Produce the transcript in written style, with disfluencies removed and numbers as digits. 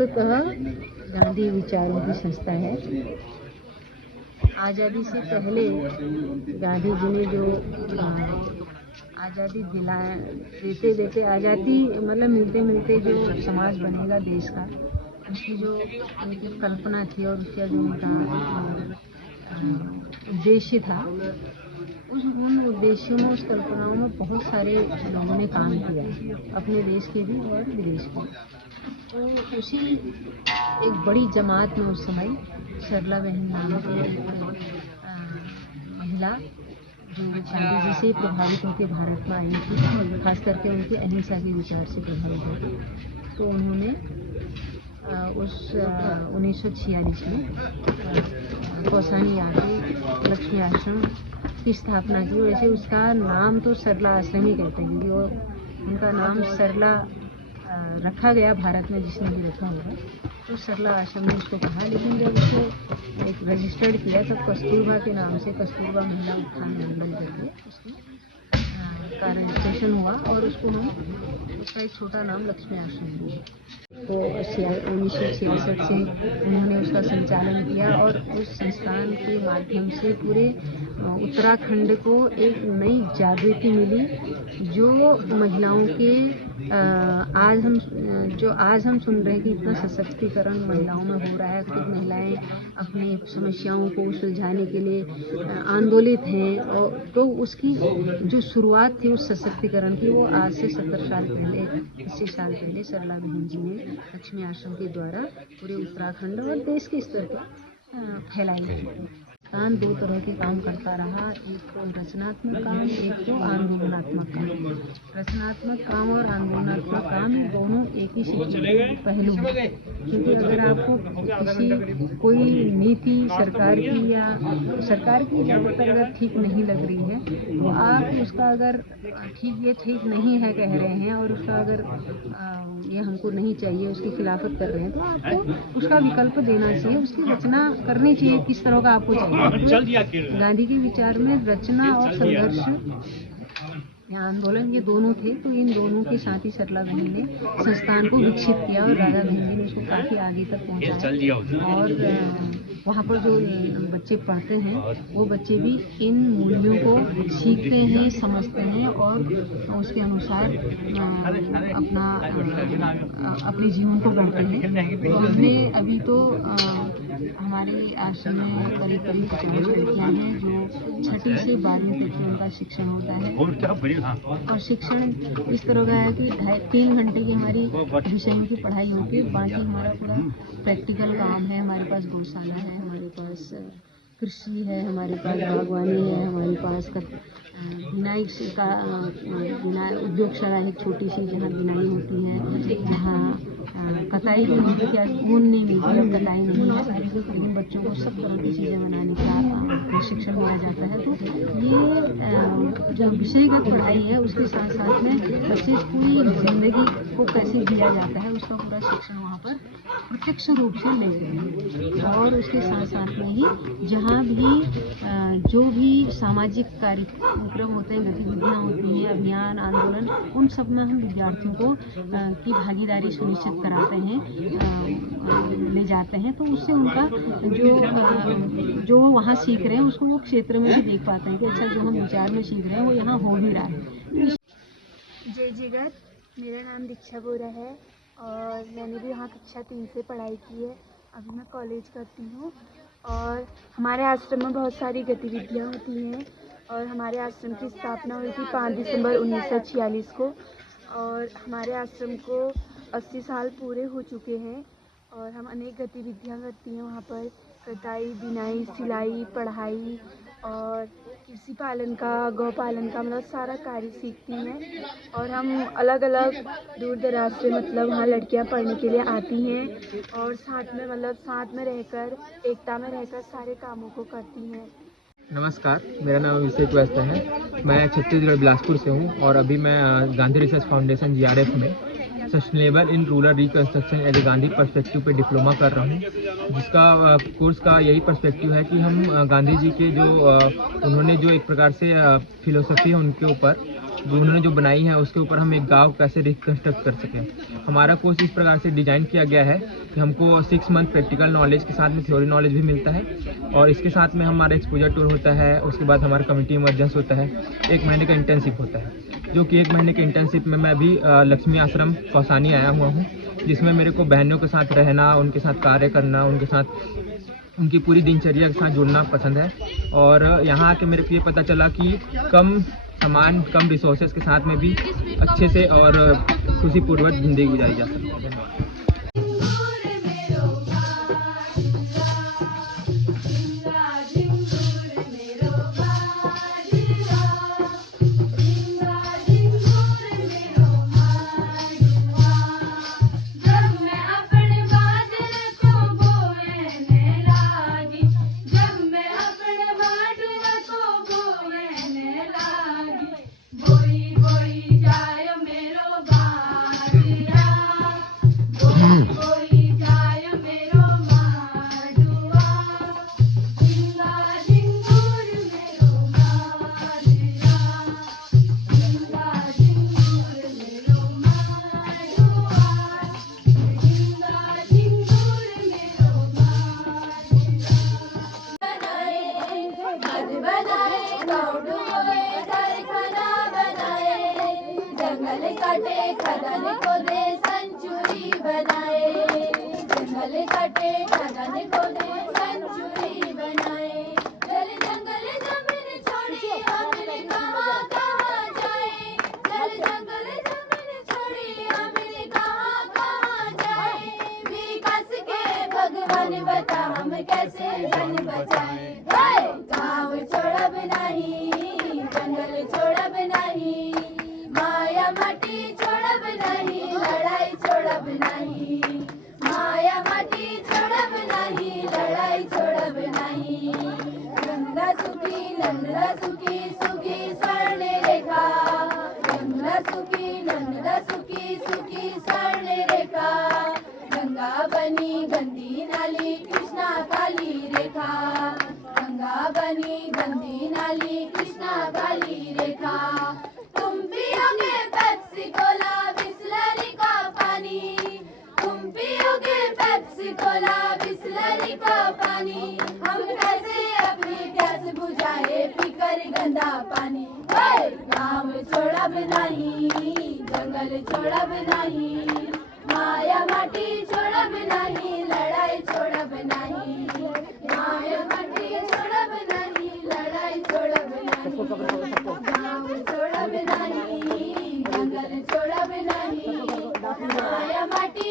मूलतः गांधी विचारों की संस्था है। आज़ादी से पहले गांधी जी ने जो आज़ादी देते देते आज़ादी मतलब मिलते मिलते जो समाज बनेगा देश का, उसकी जो उनकी कल्पना थी और उसका जो उनका उद्देश्य था, उन उद्देश्यों में, उस कल्पनाओं में बहुत सारे लोगों ने काम किया, अपने देश के भी और विदेश के। तो उसी एक बड़ी जमात में उस समय सरला बहन नाम की महिला जो गांधी जी से प्रभावित होकर भारत में आई थी, खास करके उनके अहिंसा के विचार से प्रभावित होकर, तो उन्होंने उस 1946 में कौसानी आके लक्ष्मी आश्रम की स्थापना की। वैसे उसका नाम तो सरला आश्रम ही कहते हैं, क्योंकि उनका नाम सरला रखा गया भारत में, जिसने भी रखा होगा, तो सरला आश्रम ने उसको कहा। लेकिन जब उसको एक रजिस्टर्ड किया तब कस्तूरबा के नाम से, कस्तूरबा महिला उत्थान मंडल करके उसको का रजिस्ट्रेशन हुआ और उसका एक छोटा नाम लक्ष्मी आश्रम दिया। तो 1966 से उन्होंने उसका संचालन किया और उस संस्थान के माध्यम से पूरे उत्तराखंड को एक नई जागृति मिली, जो महिलाओं के आज हम सुन रहे हैं कि इतना सशक्तिकरण महिलाओं में हो रहा है, कि महिलाएं अपनी समस्याओं को सुलझाने के लिए आंदोलित हैं। और तो उसकी जो शुरुआत थी उस सशक्तिकरण की, वो आज से 70 साल पहले, 80 साल पहले सरला बहन जी ने लक्ष्मी आश्रम के द्वारा पूरे उत्तराखंड और देश के स्तर पर फैलाई थी। काम दो तरह के काम करता रहा, एक तो रचनात्मक काम, एक तो आंदोलनात्मक काम। रचनात्मक काम और आंदोलनात्मक काम दोनों एक ही सिक्के के पहलू हैं, क्योंकि अगर आपको कोई नीति सरकार की अगर ठीक नहीं लग रही है, तो आप उसका अगर ठीक नहीं है कह रहे हैं और उसका अगर ये हमको नहीं चाहिए, उसकी खिलाफत कर रहे हैं, तो आपको उसका विकल्प देना चाहिए, उसकी रचना करनी चाहिए किस तरह का आपको चाहिए। गांधी के विचार में रचना और संघर्ष या आंदोलन ये दोनों थे, तो इन दोनों के साथ ही सरला बहन ने संस्थान को विकसित किया और राधा बहन जी ने उसको काफ़ी आगे तक पहुंचाया। और वहाँ पर जो बच्चे पढ़ते हैं वो बच्चे भी इन मूल्यों को सीखते हैं, समझते हैं और उसके अनुसार अपने जीवन को गढ़ते हैं। तो हमने अभी तो हमारे आश्रम में करीब 5 लड़कियाँ हैं जो 6ठी से 12वीं तक उनका शिक्षण होता है। और शिक्षण इस तरह का है कि 3 घंटे की हमारी विषयों की पढ़ाई होती है, बाकी हमारा पूरा प्रैक्टिकल काम है। हमारे पास गौशाला है, हमारे पास कृषि है, हमारे पास बागवानी है, हमारे पास बुनाई का उद्योगशाला है छोटी सी, जहाँ बुनाई होती है, जहाँ कताई की होती है, ऊन नहीं मिलती है, कताई नहीं है, लेकिन बच्चों को सब तरह की चीज़ें बनाने का प्रशिक्षण दिया जाता है। तो ये जो विषयगत पढ़ाई है उसके साथ साथ में बच्चे पूरी जिंदगी को कैसे जिया जाता है उसका पूरा शिक्षण वहाँ पर प्रत्यक्ष रूप से ले रहे हैं। और उसके साथ साथ में ही जहाँ भी जो भी सामाजिक कार्यक्रम होते हैं, गतिविधियाँ होती हैं, अभियान, आंदोलन, उन सब में हम विद्यार्थियों को की भागीदारी सुनिश्चित कराते हैं, ले जाते हैं। तो उससे उनका जो वहाँ सीख रहे हैं उसको वो क्षेत्र में भी देख पाते हैं कि अच्छा जो हम विचार में सीख रहे हैं वो यहाँ हो भी रहा है। जय जगत, मेरा नाम दीक्षा बोरा है और मैंने भी यहाँ कक्षा 3 से पढ़ाई की है। अभी मैं कॉलेज करती हूँ और हमारे आश्रम में बहुत सारी गतिविधियाँ होती हैं। और हमारे आश्रम की स्थापना हुई थी 5 दिसंबर 1946 को और हमारे आश्रम को 80 साल पूरे हो चुके हैं। और हम अनेक गतिविधियाँ करती हैं वहाँ पर, कटाई, बिनाई, सिलाई, पढ़ाई और कृषि पालन का, गौ पालन का, मतलब सारा कार्य सीखती हैं। और हम अलग अलग दूर दराज से वहाँ लड़कियां पढ़ने के लिए आती हैं और साथ में रहकर, एकता में रहकर सारे कामों को करती हैं। नमस्कार, मेरा नाम अभिषेक वैश्य है। मैं छत्तीसगढ़ बिलासपुर से हूँ और अभी मैं गांधी रिसर्च फाउंडेशन GRF में sustainable in rural reconstruction as a Gandhi perspective पे डिप्लोमा कर रहा हूँ, जिसका कोर्स का यही पर्सपेक्टिव है कि हम गांधी जी के जो उन्होंने जो एक प्रकार से फिलोसफी है उनके ऊपर उन्होंने जो बनाई है उसके ऊपर हम एक गांव कैसे रिकंस्ट्रक्ट कर सकें। हमारा कोर्स इस प्रकार से डिज़ाइन किया गया है कि हमको 6 मंथ प्रैक्टिकल नॉलेज के साथ में थ्योरी नॉलेज भी मिलता है और इसके साथ में हमारा एक्सपोजर टूर होता है। उसके बाद हमारा कम्युनिटी इमर्जेंस होता है, 1 महीने का इंटर्नशिप होता है, जो कि 1 महीने के इंटर्नशिप में मैं अभी लक्ष्मी आश्रम कौसानी आया हुआ हूँ, जिसमें मेरे को बहनों के साथ रहना, उनके साथ कार्य करना, उनके साथ उनकी पूरी दिनचर्या के साथ जुड़ना पसंद है। और यहाँ आके मेरे को ये पता चला कि कम सामान, कम रिसोर्सेज के साथ में भी अच्छे से और खुशीपूर्वक ज़िंदगी गुजारी जा सकती है। धन्यवाद। काटे खदान को दे सेंचुरी बनाए, जंगल काटे खदान को दे सेंचुरी बनाए। जल जंगल जमीन छोड़ी हमने कहाँ कहाँ जाए, जल जंगल जमीन छोड़ी हमने कहाँ कहाँ जाए। विकास के भगवान बता हम कैसे जन बचाए। गाँव छोड़ब नहीं, जंगल छोड़ब नहीं, माया माटी छोड़ब नहीं, लड़ाई छोड़ब नहीं, माया माटी छोड़ब नहीं, लड़ाई छोड़ब नहीं। गंगा सुखी नंदा सुखी, सुखी स्वर्ण रेखा, गंगा सुखी नंदा सुखी, सुखी स्वर्ण रेखा। गंगा बनी गंदी नाली, कृष्णा काली रेखा, गंगा बनी गंदी नाली, कृष्णा काली रेखा। तुम पियोगे पेप्सी कोला बिस्लरी का पानी, तुम पियोगे पेप्सी कोला बिस्लरी का पानी। हम कैसे अपनी प्यास बुझाए पीकर गंदा पानी। गाँव छोड़ब नहीं, जंगल छोड़ब नहीं, माया माटी छोड़ब नहीं, लड़ाई छोड़ब नहीं, माया माटी छोड़ब नहीं, लड़ाई छोड़ब नहीं। गाँव छोड़ब नहीं, जंगल छोड़ब नहीं, माया माटी